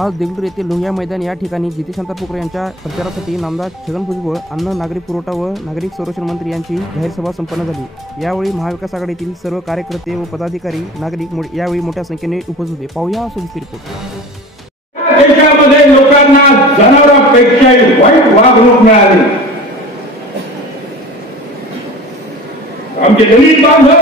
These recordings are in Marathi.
आज देगलूर येथील लोहिया मैदान या ठिकाणी जितेशांता पोकरे यांच्या प्रचारासाठी नामदार छगन भुजबळ, अन्न नागरी पुरवठा व नागरिक संरक्षण मंत्री यांची जाहीर सभा संपन्न झाली। यावेळी महाविकास आघाडीतील सर्व कार्यकर्ते व पदाधिकारी, नागरिक यावेळी मोठ्या संख्येने उपस्थित होते। पाहूया सविस्तर रिपोर्ट। देशामध्ये लोकांना जनावरांपेक्षाही वाईट वागणूक मिळाली। आमचे दलित बांधव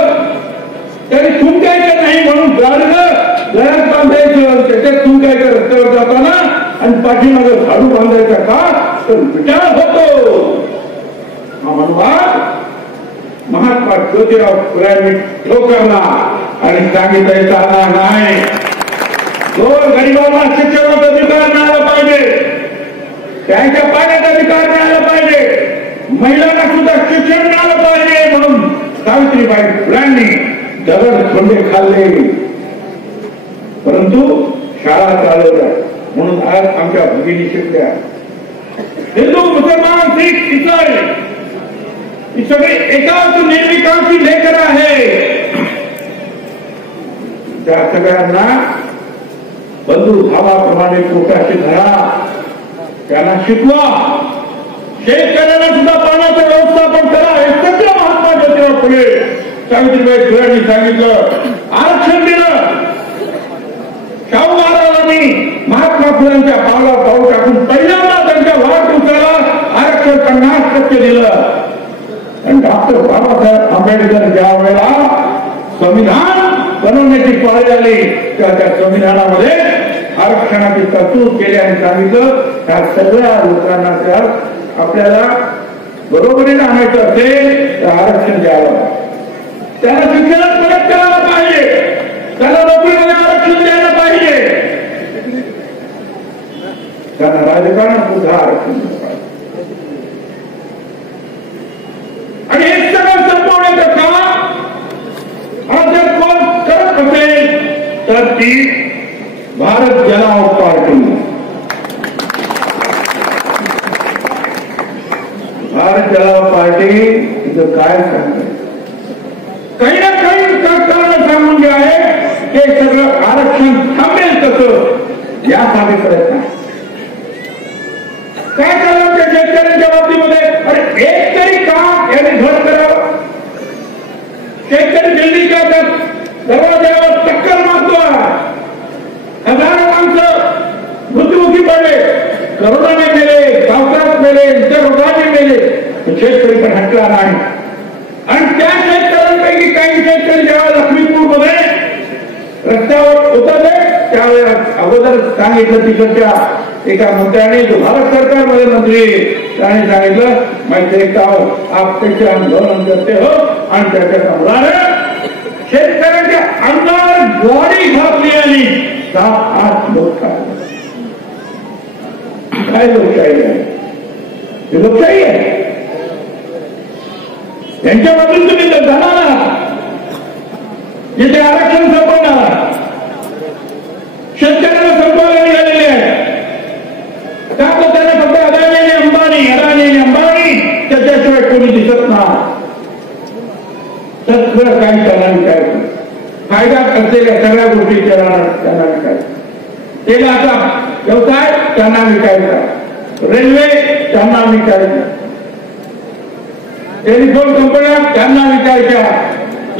तरी थुंकायचं नाही म्हणून घरात बांधायचं, त्याच्यात थुंकायचं रस्त्यावर जाताना आणि पाठीमागे झाडू बांधायचा का तर विचार होतो। हा मनोभाव महात्मा ज्योतिराव फुलेंनी ठोकरला आणि सांगितलं चालणार नाही। गरीबांना शिक्षणाचा अधिकार मिळाला पाहिजे, त्यांच्या पाण्याचा अधिकार मिळाला पाहिजे, महिलांना सुद्धा शिक्षण मिळालं पाहिजे म्हणून सावित्रीबाई फुलेंनी दगड खोंडे खाल्ले, परंतु शाळा चालवल्या म्हणून आज आमच्या भगिनी शिकल्या। हिंदू, मुसलमान, शीख, इसाई ही सगळी एकाच निर्मिकांची लेकरं आहे। त्या सगळ्यांना बंधू भावाप्रमाणे पोटाशी धरा, त्यांना शिकवा, शेतकऱ्यांना सुद्धा पाण्याचं व्यवस्थापन करा। हे सगळं महात्मा ज्योतिराव फुले सावित्रीबाई फुलेंनी सांगितलं। आरक्षण दिलं। शाहू महाराजांनी महात्मा फुलेंच्या पावलावर पाऊल टाकून पहिल्यांदा त्यांच्या वाढदिवसाला आरक्षण 50% दिलं। आणि डॉक्टर बाबासाहेब आंबेडकर ज्या वेळेला संविधान बनवण्याची पाळी आली त्या संविधानामध्ये आरक्षणाची तरतूद केली आणि सांगितलं त्या सगळ्या लोकांना जर आपल्याला बरोबरीने आणायचं असेल तर आरक्षण द्यायला पाहिजे, त्याला शिक्षणात मदत करायला पाहिजे, त्याला नोकरीमध्ये आरक्षण द्यायला पाहिजे, त्यांना राजकारणात सुद्धा आरक्षण द्यायला पाहिजे। आणि हे सगळं संपवण्याचं काम जर कोण करत असेल तर ती भारत जनाव पार्टी। भारत जनाव पार्टी तिथं काय सांगते, काही ना काही सरकारनं सांगून जे आहे ते सगळं आरक्षण थांबेल कसं यासाठी प्रयत्न आहे। काय करावं त्या शेतकऱ्यांच्या बाबतीमध्ये? अरे एक तरी काम याने घर करावं। शेतकरी दिल्लीच्या दरवाज्यावर टक्कर मारतोय, हजारो माणसं मृत्युमुखी पडले, करोनाने मेले, पावसाळ्यात मेले, इतर रोगाने मेले, शेतकरी पण हटला नाही। आणि त्या शेतकऱ्यांपैकी काही शेतकरी जेव्हा लक्ष्मीपूरमध्ये रस्त्यावर उतरले त्यावेळेला अगोदर सांगितलं तिकडच्या एका मंत्र्याने, जो भारत सरकारमध्ये मंत्री, त्याने सांगितलं मैं देखता हूं आप कैसे आंदोलन करते हो। आणि त्याच्या मुलाने शेतकऱ्यांच्या अंगावर ज्वारी घातली आणि 7-8 लोक काय लोकशाही आहे? हे लोकशाही आहे? त्यांच्या बाजून तुम्ही जाणार, जिथे आरक्षण संपवणार, शेतकऱ्यांना संपवायला निघालेले आहे। त्यामुळे त्यांना फक्त अदानी अंबानी त्याच्याशिवाय कोणी दिसत नाही। सगळं काही त्यांना विकायचं, फायद्यात असलेल्या सगळ्या गोष्टी त्यांना विकायचं, तेलाचा व्यवसाय त्यांना विकायचा, रेल्वे त्यांना विकायचं, टेलिफोन कंपन्या त्यांना विकायच्या,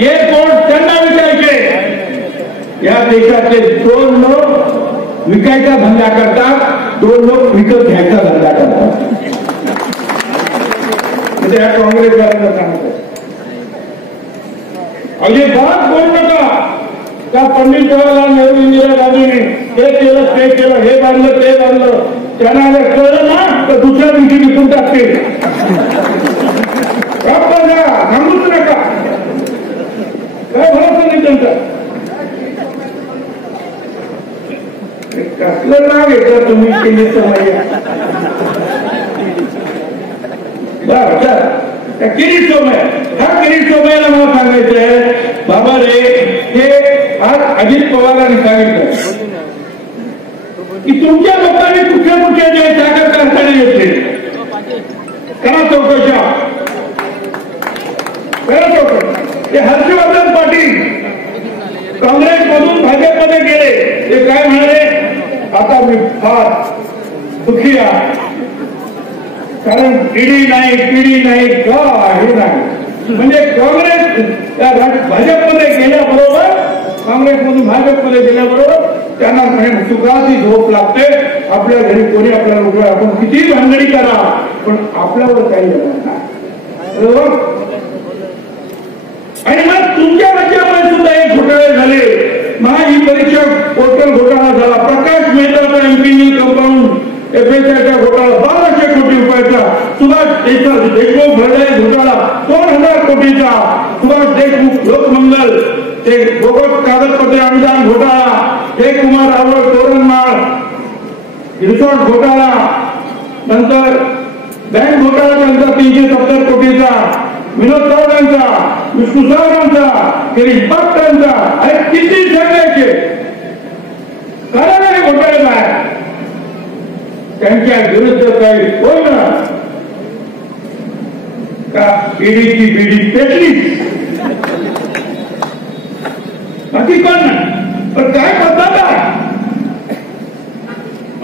एअरपोर्ट त्यांना विकायचे। या देशातले 2 लोक विकायचा धंदा करतात, 2 लोक विकत घ्यायचा धंदा करतात। म्हणजे या काँग्रेसवाल्यांना सांगतो अजिबात बोलू नका त्या पंडित जवाहरलाल नेहरू, इंदिरा गांधीने हे केलं ते केलं, हे बांधलं ते बांधलं, त्यांना जर कळलं ना तर दुसऱ्या दिवशी विकून टाकतील। सांगूच नका, काय भरोसा नाही त्यांचा। कसलं नाव घेतलं तुम्ही केली त्या किरीट सोमय, हा किरीट सोमयला मला सांगायचंय बाबा रे, हे आज अजित पवारांनी सांगितलं की तुमच्या लोकांनी कुठे कुठे जे साखर कारखाने घेतले, करा चौकशा, करा चौकशा। हे हर्षवर्धन पाटील काँग्रेसमधून भाजपमध्ये गेले, ते काय म्हणाले, आता मी फार दुःखी आहे. कारण ईडी नाही काही नाही. म्हणजे काँग्रेस भाजपमध्ये गेल्याबरोबर, काँग्रेसमधून भाजपमध्ये गेल्याबरोबर त्यांना सुखाची झोप लागते. आपल्या घरी कोणी आपल्याला उठवा, आपण किती भानगडी करा, पण आपल्यावर काही येणार नाही. बरोबर. आणि मग तुमच्या राज्यामध्ये सुद्धा एक घोटाळे झाले. ही परीक्षा पोर्टल घोटाळा झाला. प्रकाश मेहताचा एमपी कंपाऊंड एफएसआयचा घोटाळा 1200 कोटी रुपयाचा. सुभाष देशमुख भरडाई घोटाळा 2000 कोटीचा. सुभाष देशमुख लोकमंगल ते बोगस कागदपत्रे अनुदान घोटाळा. जयकुमार रावळ तोरणमाळ रिसॉर्ट घोटाळा. नंतर बँक घोटाळा त्यांचा 370 कोटीचा. विनोद तावडेंचा, विष्णू सावरांचा, गिरीश बापटांचा. अरे किती सांगायचे. कारण हे घोटाळे नाही. त्यांच्या विरुद्ध काही बोलणार का ईडीची बीडी पेटली बाकी कोण नाही. पण काय पद्धत आहे.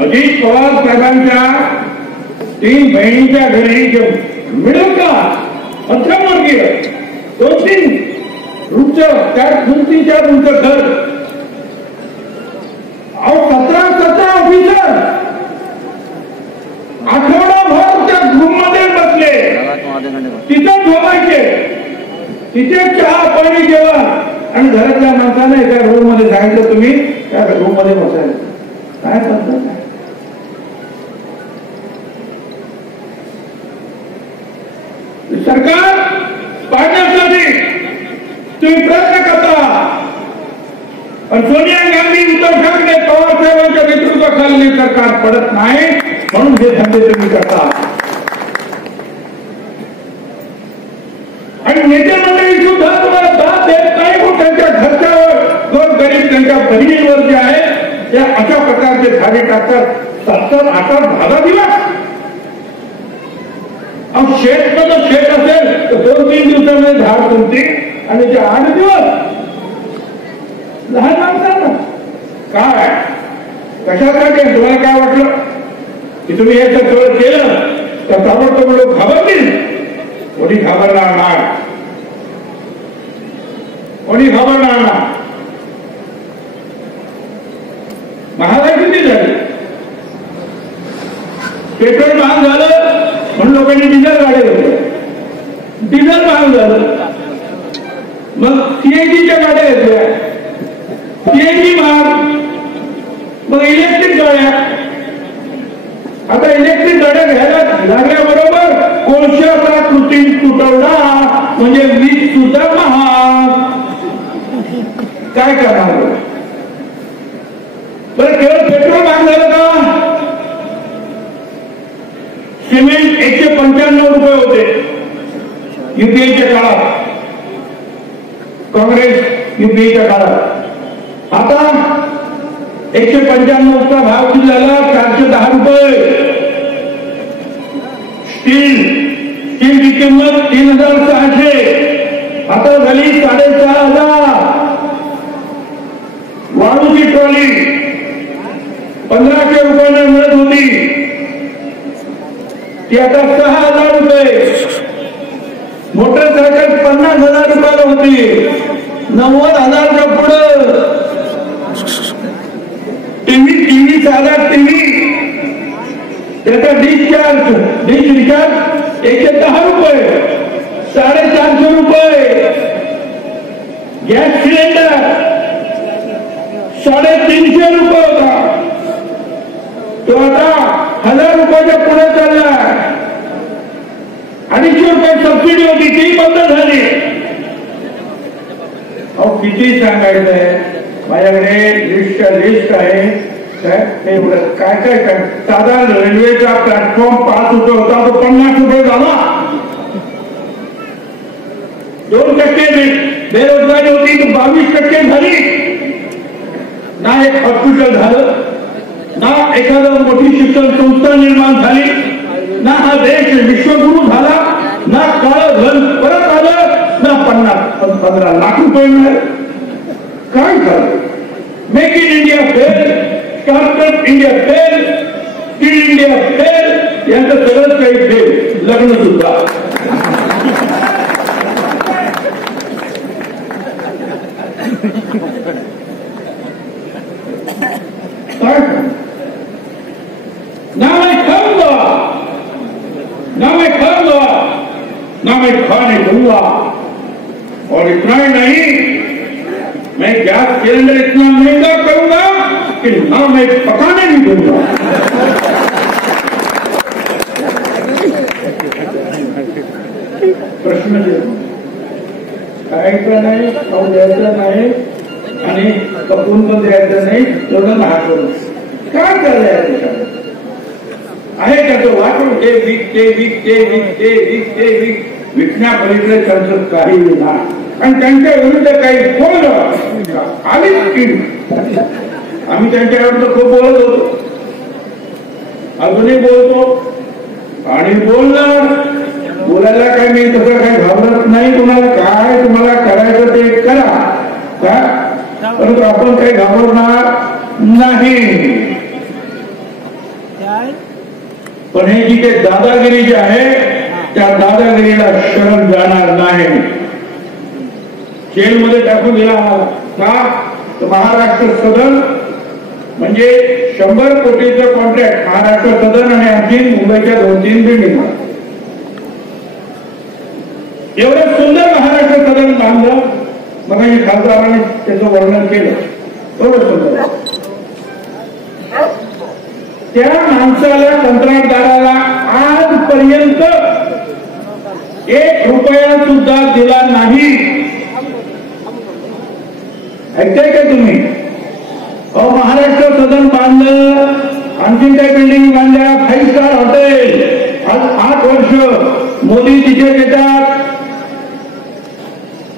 अजित पवार साहेबांच्या 3 बहिणीच्या घरी मिळून का मध्यमवर्गीय 2-3 रूमचं, त्यात 2-3-4 रूमचं घर. 17 ऑफिसर आठवडाभर त्या रूम मध्ये बसले. तिथं झोपायचे, तिथे चहा पाणी जेवण. आणि घरातल्या माणसाने एका रूम मध्ये सांगितलं तुम्ही त्या रूम मध्ये बसायला. काय पद्धत आहे. सरकार पाडण्यासाठी तुम्ही प्रयत्न करता. पण सोनिया गांधी, उद्धव ठाकरे, पवार साहेबांच्या नेतृत्वाखाली सरकार पडत नाही. म्हणून हे धंदे तुम्ही करता. आणि नेते मंडळी सुद्धा तुम्हाला दाद देत नाही. पण त्यांच्या घरच्यावर गरीब त्यांच्या बहिणीवर जे आहे त्या अशा प्रकारचे झाडे टाकतात. 7-7, 8-8, 10 दिवस. शेत असेल तर 2-3 दिवसामध्ये झाड तुमची. आणि ते 8 दिवस लहान माणसांना काय कशासाठी. तुम्हाला काय वाटलं की तुम्ही हे सगळं केलं तर ताबडतोब लोक घाबरतील. कोणी घाबरणार नाही. कोणी घाबरणार नाही. महागाई किती झाली. पेट्रोल महाग झालं म्हणून लोकांनी डिझेल गाड्या घेतल्या. डिझेल महाग झालं मग सीएनजीच्या गाड्या घेतल्या. सीएनजी महाग मग इलेक्ट्रिक गाड्या. आता इलेक्ट्रिक गाड्या घ्यायला लागल्याबरोबर कोळशाचा कृत्रिम तुटवडा म्हणजे वीज सुद्धा महाग. काय करणार. बरं केवळ पेट्रोल महाग झालं का. सिमेंट 195 रुपये होते युपीएच्या काळात, काँग्रेस युपीएच्या काळात. आता 195चा भाव किती झाला. 410 रुपये. स्टीलची किंमत 3600. आता झाली 6500. वाळूची ट्रॉली 1500 रुपयाला मिळत होती. ती आता 6000 रुपये. मोटरसायकल 50,000 रुपयाला होती. 90,000च्या पुढं. टीव्ही साधा टीव्ही त्याचा डिश रिचार्ज 110 रुपये. 450 रुपये. गॅस सिलेंडर 350 रुपये होता. तो आता 1000 रुपयाच्या पुढे चालला. 250 रुपये सबसिडी होती ती बंद झाली. अहो किती सांगायचंय. माझ्याकडे लिस्ट आहे. काय साधा रेल्वेचा प्लॅटफॉर्म 5 रुपये होता तो 50 रुपये झाला. 2% बेरोजगारी होती तो 22% झाली. ना एक हॉस्पिटल झालं, ना एखादं मोठी शिक्षण संस्था निर्माण झाली, ना हा देश विश्वगुरु झाला, ना काळं धन परत आलं, ना 15 लाख रुपये मिळाले. काय झालं. Make in India fail. Start startup India fail, skill India fail, यांचं सगळंच काही फेल, लग्न सुद्धा. ना मैं खाने दूंगा, और इतना ही नहीं, मैं गैस सिलेंडर इतना महंगा करूंगा कि ना मैं पकाने भी दूंगा. प्रश्न खायचं नाही, खाऊ द्यायचं नाही आणि कपून पण द्यायचं नाही, तेवढं महाग करून काय करायचं आहे का? तो वाटून ते विकण्यापलीकडे त्यांचं काही नाही. आणि त्यांच्या विरुद्ध काही बोललं आलीच की आम्ही त्यांच्या विरुद्ध खूप बोलत होतो, अजूनही बोलतो आणि बोलायला काही मी तसं काही घाबरत नाही. तुम्हाला काय तुम्हाला करायचं ते करा, परंतु आपण काही घाबरणार नाही. पण हे जी काही दादागिरी जी आहे त्या दादागिरीला शरण जाणार नाही. जेलमध्ये टाकून दिला का? तर महाराष्ट्र सदन म्हणजे 100 कोटीचं कॉन्ट्रॅक्ट महाराष्ट्र सदन आणि आणखी मुंबईच्या 2-3 बिल्डिंग, एवढं सुंदर महाराष्ट्र सदन बांधलं. मग खासदारांनी त्याचं वर्णन केलं, एवढं सुंदर. त्या माणसाला, कंत्राटदाराला आजपर्यंत 1 रुपया सुद्धा दिला नाही. ऐकताय का तुम्ही? महाराष्ट्र सदन बांधलं, आणखी काही बिल्डिंग बांधल्या, 5 स्टार हॉटेल. आज 8 वर्ष मोदी तिथे येतात,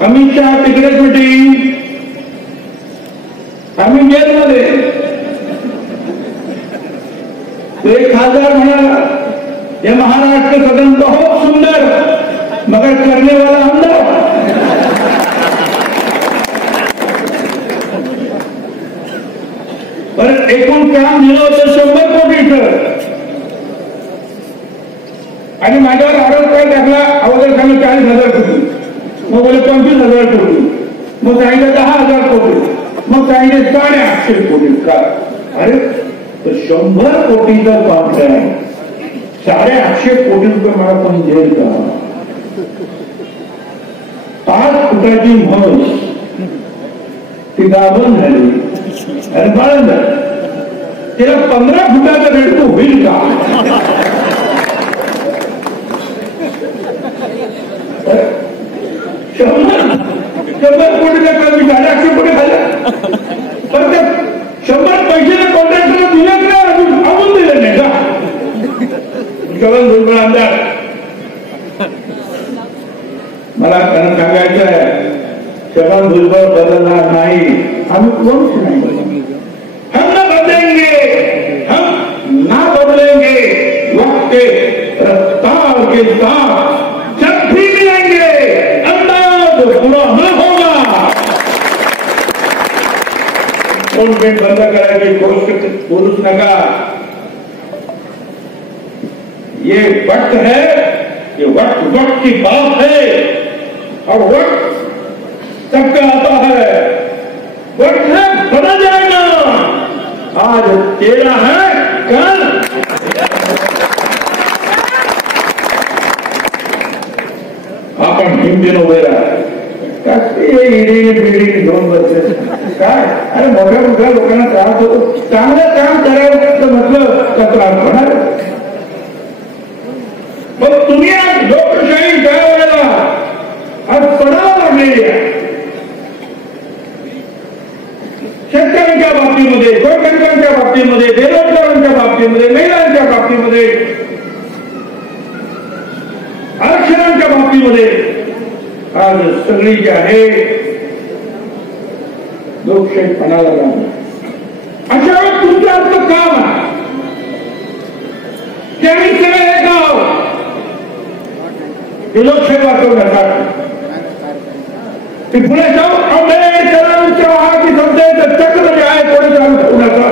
अमित शहा तिकडेच मिटिंग, आम्ही जेलमध्ये. एक खासदार म्हणाला ये महाराष्ट्र सदन बहुत सुंदर मगर करने वाला आमदार. पर एकूण काम दिलं होतं 100 कोटीचं आणि माझ्यावर आरोप काय टाकला? अगोदर सांगितलं 40,000 कोटी, मग बोले 25,000 कोटी, मग सांगितलं 10,000 कोटी, मग सांगितले 850 कोटी. का? अरे 100 कोटीचं कॉन्ट्रॅक्ट 850 कोटी रुपये मला कोणी देईल का? 5 फुटाची म्हस ती गाभण झाली आणि बाळंद, तिला 15 फुटाचं रेडकू होईल का? शंभर कोटीचा कमी 800 कोटी झाला, पण ते 100 पैशाच्या कॉन्ट्रॅक्टरला दिलेच नाही, अजून दिले नाही का? छगन भुजबळ आमदार, मला त्यांना सांगायचं आहे, छगन भुजबळ बदलणार नाही. आम्ही कोणच नाही. हम ना बदलेंगे, हम ना बदलेंगे. वक्त के रफ्तार के साथ जब भी मिलेंगे अंदाज पूरा न होगा. फोन पेन बंद करायची गोष्ट बोलूच नका. ये वक्त है, ये वक्त की बात है और वक्त सबका आता है. वक्त है बदल जाएगा. आज तेरा है, कल आपण हिंदीन उभे राहा. बिल्डिंग घेऊन बसले काय? अरे मोठ्या लोकांना त्रास होतो. चांगलं काम करावं म्हटलं तर त्रास होणार. मग तुम्ही आज लोकशाही त्यावेळेला आज पडाव लागलेली आहे. शेतकऱ्यांच्या बाबतीमध्ये, गोरगरिबांच्या बाबतीमध्ये, बेरोजगारांच्या बाबतीमध्ये, महिलांच्या बाबतीमध्ये, आरक्षणांच्या बाबतीमध्ये आज सगळी जी आहे लोकशाही पणाला लागली. अशा वेळेस तुमचं आपलं काम आहे की आम्ही सगळे एक आहोत लोकशाही वाचवण्यासाठी. ती पुढे जाऊन आंबेडकरांच्या हाती सध्याचं चक्र जे आहे थोडं चालू ठेवण्याचा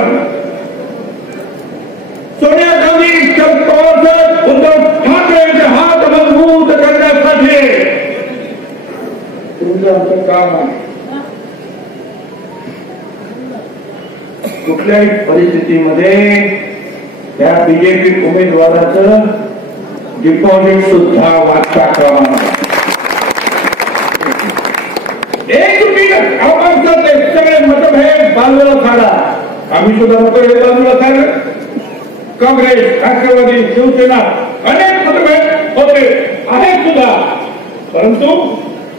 कुठल्याही परिस्थितीमध्ये त्या बीजेपी उमेदवाराचं डिपॉझिट सुद्धा वाचता कामा नये. एकजुटीनं आपापसात सगळे मतभेद बाजूला काढा. आम्ही सुद्धा मतभेद बाजूला काढले. काँग्रेस, राष्ट्रवादी, शिवसेना अनेक मतभेद होते आहेत सुद्धा, परंतु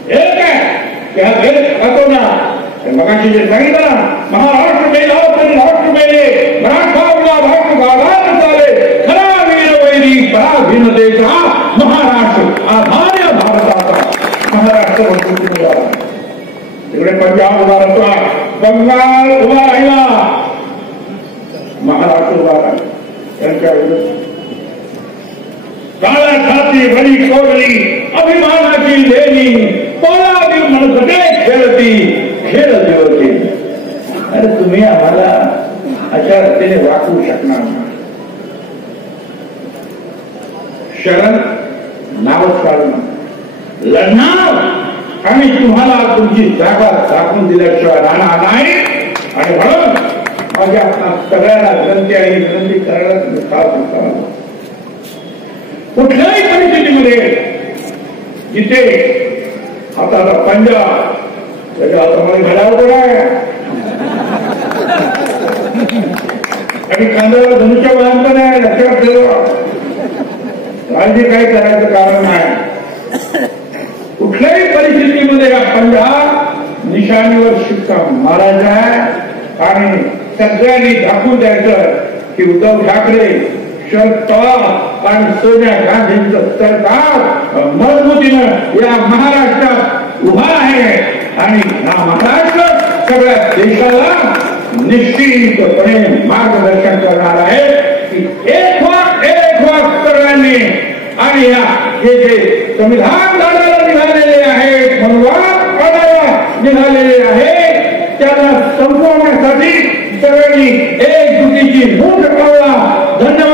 एक आहे त्या देश खातो ना. मगाशी जे सांगितलं ना, महाराष्ट्र मेला तरी राष्ट्र मेले, मराठा उडा राष्ट्र गावात चाले, खरा वीर वैरी पराधीनतेचा महाराष्ट्र आधार या भारताचा. महाराष्ट्र वस्तूला तिकडे पंजाब उभा राहतो, बंगाल उभा राहिला, महाराष्ट्र उभा राहिला. त्यांच्या विरुद्ध काळ्या छाती भरी कोरली अभिमानाची लेणी, पोळावी मनसटे खेळती खेळ देवती. अरे तुम्ही आम्हाला अशा रीतीने वाकवू शकणार नाही. शरण नावच काढणं, लढणार आणि तुम्हाला तुमची जागा दाखवून दिल्याशिवाय राहणार नाही. आणि म्हणून माझ्या सगळ्यांना विनंती आणि विनंती करायला तुम्ही फार कुठल्याही परिस्थितीमध्ये जिथे हाताला पंजा त्याच्या हातामध्ये घड्याळ आहे आणि कांद्याला धनुष्य बांधलं नाही, लक्षात ठेवा. काळजी काही करायचं कारण नाही. कुठल्याही परिस्थितीमध्ये हा पंजा निशाणीवर शिक्का मारायचा आहे आणि सगळ्यांनी दाखवून द्यायचं की उद्धव ठाकरे, शरद पवार आणि सोनिया गांधींचं सरकार मजबूतीनं या महाराष्ट्रात उभा आहे आणि हा महाराष्ट्र सगळ्या देशाला निश्चितपणे मार्गदर्शन करणार आहे की एक वाक सगळ्यांनी आणि जे संविधान लढायला निघालेले आहेत, मनवाद काढायला निघालेले आहेत, त्यांना संपवण्यासाठी सगळ्यांनी एकजुटीची मूठ पावला. धन्यवाद.